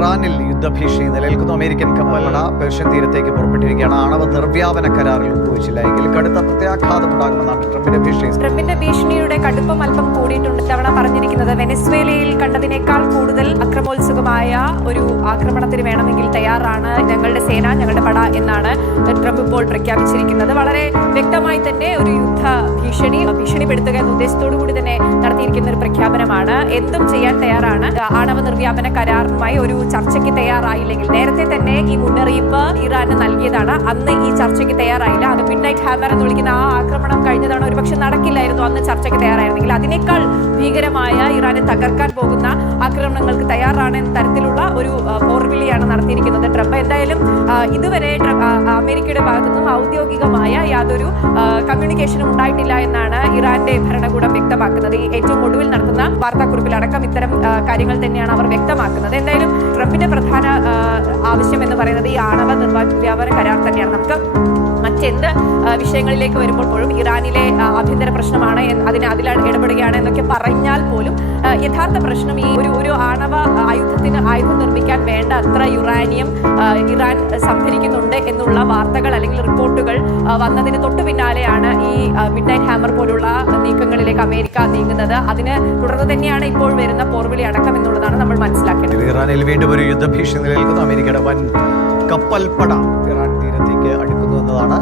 ഇറാനിൽ യുദ്ധഭീഷണി നിലനിൽക്കുന്നു. American കപ്പൽപ്പട Persian തീരത്തേക്ക് പുറപ്പെട്ടിരിക്കുകയാണ്. ആണവ നിർവ്യാപന കരാറിൽ ഒപ്പുവെച്ചില്ല എങ്കിൽ കടുത്ത പ്രത്യാഘാതമുണ്ടാകുമെന്നാണ് ട്രംപിന്റെ ഭീഷണിയുടെ കടുപ്പം അല്പം കൂടിയിട്ടുണ്ട്. തവണ പറഞ്ഞിരിക്കുന്നത് വെനസ്വേലയിൽ കണ്ടതിനേക്കാൾ കൂടുതൽ അക്രമോത്സുകമായ ഒരു ആക്രമണത്തിന് വേണമെങ്കിൽ തയ്യാറാണ് ഞങ്ങളുടെ സേന, ഞങ്ങളുടെ പട എന്നാണ് ട്രംപ് ഇപ്പോൾ പ്രഖ്യാപിച്ചിരിക്കുന്നത്. വളരെ വ്യക്തമായി തന്നെ ഒരു യുദ്ധ ഭീഷണിപ്പെടുത്തുക എന്ന ഉദ്ദേശത്തോടു കൂടി തന്നെ നടത്തിയിരിക്കുന്ന ഒരു പ്രഖ്യാപനമാണ്. എന്തും ചെയ്യാൻ തയ്യാറാണ്. ആണവ നിർവ്യാപന കരാറുമായി ഒരു ചർച്ചയ്ക്ക് തയ്യാറായില്ലെങ്കിൽ, നേരത്തെ തന്നെ ഈ മുന്നറിയിപ്പ് ഇറാന് നൽകിയതാണ്. അന്ന് ഈ ചർച്ചയ്ക്ക് തയ്യാറായില്ല. അത് മിഡ്നൈറ്റ് ഹാമർ എന്ന് വിളിക്കുന്ന ആ ആക്രമണം കഴിഞ്ഞതാണ് ഒരുപക്ഷെ നടക്കില്ലായിരുന്നു അന്ന് ചർച്ചയ്ക്ക് തയ്യാറായിരുന്നെങ്കിൽ. അതിനേക്കാൾ ഭീകരമായ ഇറാനെ തകർക്കാൻ പോകുന്ന ആക്രമണങ്ങൾക്ക് തയ്യാറാണ് എന്ന തരത്തിലുള്ള ഒരു പോർവിളിയാണ് നടത്തിയിരിക്കുന്നത് ട്രംപ്. എന്തായാലും ഇതുവരെ അമേരിക്കയുടെ ഭാഗത്തുനിന്നും ഔദ്യോഗികമായ യാതൊരു കമ്മ്യൂണിക്കേഷനും ഉണ്ടായിട്ടില്ല എന്നാണ് ഇറാന്റെ ഭരണകൂടം വ്യക്തമാക്കുന്നത്. ഈ ഏറ്റവും ഒടുവിൽ നടത്തുന്ന വാർത്താക്കുറിപ്പിലടക്കം ഇത്തരം കാര്യങ്ങൾ തന്നെയാണ് അവർ വ്യക്തമാക്കുന്നത്. എന്തായാലും ട്രംപിന്റെ പ്രധാന ആവശ്യം എന്ന് പറയുന്നത് ഈ ആണവ നിർവ്യാപന കരാർ തന്നെയാണ്. നമുക്ക് മറ്റെന്ത് വിഷയങ്ങളിലേക്ക് വരുമ്പോൾ പോലും ഇറാനിലെ ആഭ്യന്തര പ്രശ്നമാണ്, അതിൽ ഇടപെടുകയാണ് എന്നൊക്കെ പറഞ്ഞാൽ പോലും യഥാർത്ഥ പ്രശ്നം ഈ ഒരു ആണവ ആയുധം നിർമ്മിക്കാൻ വേണ്ട അത്ര യുറാനിയം ഇറാൻ സംഭരിക്കുന്നുണ്ട് എന്നുള്ള വാർത്തകൾ അല്ലെങ്കിൽ റിപ്പോർട്ടുകൾ വന്നതിന് തൊട്ടു പിന്നാലെയാണ് ഈ മിഡ്നൈറ്റ് ഹാമർ പോലുള്ള നീക്കങ്ങളിലേക്ക് അമേരിക്ക നീങ്ങുന്നത്. അതിന് തുടർന്ന് തന്നെയാണ് ഇപ്പോൾ വരുന്ന പോർവിളി അടക്കം എന്നുള്ളതാണ് നമ്മൾ മനസ്സിലാക്കേണ്ടത്. ഇറാനിൽ വീണ്ടും ഒരു യുദ്ധഭീഷണി നിലനിൽക്കുന്നു. അമേരിക്കയുടെ വൻ കപ്പൽപ്പട ഇറാൻ തീരത്തേക്ക് അടുക്കുന്നു എന്നതാണ്